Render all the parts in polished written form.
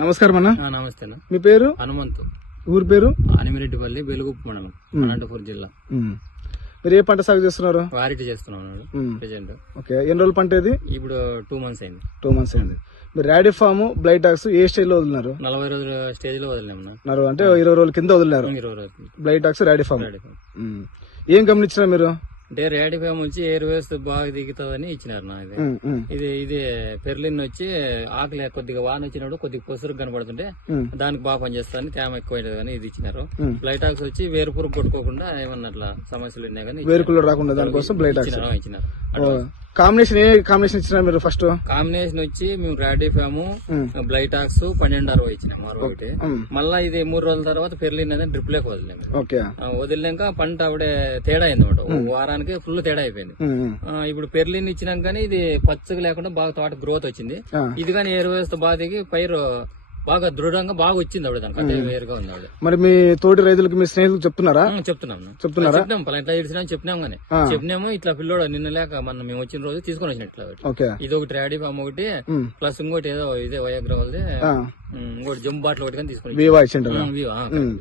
నమస్కారం అన్న. నమస్తే అన్న. మీ పేరు? హనుమంతు. ఊరు పేరు? అనిమిరెడ్డిపల్లి, వెలుగుప్పు మండలం, అనంతపురం జిల్లా. మీరు ఏ పంట సాగు చేస్తున్నారు? వారిటీ చేస్తున్నాం ప్రెజెంట్. ఓకే, ఎన్ని రోజుల పంట ఇది? ఇప్పుడు 2 months అయింది. 2 months అయింది. మీరు రాడిఫామ్, బ్లైటాక్స్ ఏ స్టేజ్ లో వదిలినారు? 40 రోజుల స్టేజ్ లో వదిలినాం. అంటే 20 రోజుల కింద వదిలినారు. 20 రోజులు బ్లైటాక్స్, రాడిఫామ్. ఏం గమనించినా మీరు? అంటే రేడిఫామ్ వచ్చి ఎయిర్ వేస్ బాగా దిగుతుందని ఇచ్చినారు నా. ఇది పెర్లిన్ వచ్చి ఆకలి కొద్దిగా వాన వచ్చినప్పుడు కొద్దిగా పొసురు కనపడుతుంటే దానికి బాగా పనిచేస్తాను, తేమ ఎక్కువ కానీ ఇది ఇచ్చినారు. బ్లైటాక్స్ వచ్చి వేరుపురు కొట్టుకోకుండా ఏమన్నా అట్లా సమస్యలు ఉన్నాయి కానీ వేరుకులు రాకుండా దానికోసం బ్లైటాక్స్ ఇచ్చినారు. కాంబినేషన్ ఏ కాంబినేషన్ ఇచ్చినా మీరు? ఫస్ట్ కాంబినేషన్ వచ్చి మేము రాడిఫాము, బ్లైటాక్స్ 12-60 ఇచ్చినాం మరొకటి. మళ్ళా ఇది 3 రోజుల తర్వాత పెర్లిన్ అనేది డ్రిప్ లేక వదిలినాం. వదిలినాక పంట అప్పుడే తేడా అయింది అనమాట. వారానికి ఫుల్ తేడా అయిపోయింది. ఇప్పుడు పెర్లిన్ ఇచ్చినాక కానీ ఇది పచ్చగా లేకుండా బాగా తోట గ్రోత్ వచ్చింది. ఇది కానీ ఎరువు వేస్తే బాగా దిగి పైరు బాగా దృఢంగా బాగా వచ్చింది ఆవిడ. దానికి అంటే వేరుగా ఉంది ఆవిడ. మరి మీ తోటి రైతులకు, మీ స్నేహితులకు చెప్తున్నారా? చెప్పినాం పలానా ఇట్లా ఇడిచినా చెప్పినాం కానీ చెప్పినాము. ఇట్లా పిల్లోడు నిన్న లేక మన మేము వచ్చిన రోజు తీసుకొని వచ్చినట్లు ఇది ఒకటి రాడిఫామ్ ఒకటి ప్లస్ ఇంకోటి ఏదో ఇదే వయాగ్రా వాళ్ళది ఇంకోటి జంప్ బాటిల్ ఒకటి కానీ తీసుకుని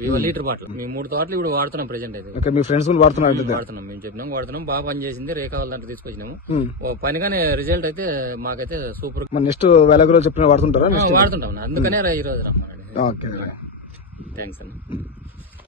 వివో లీటర్ బాటిల్. మేము 3 తోటలు ఇప్పుడు వాడుతున్నాం ప్రెజెంట్ అయితే. మీ ఫ్రెండ్స్ వాడుతున్నాం, మేము చెప్పినాం వాడుతున్నాం. బాగా పని చేసింది. రేఖా వాళ్ళ దాంట్లో తీసుకొచ్చినాము. పనిగానే రిజల్ట్ అయితే మాకైతే సూపర్. నెక్స్ట్ వేలగ్రో చెప్పిన వాడుతుంటారా? వాడుతుంటాం, అందుకనే ఈ రోజు రమ్మనండి. ఓకే, థ్యాంక్స్ అన్న.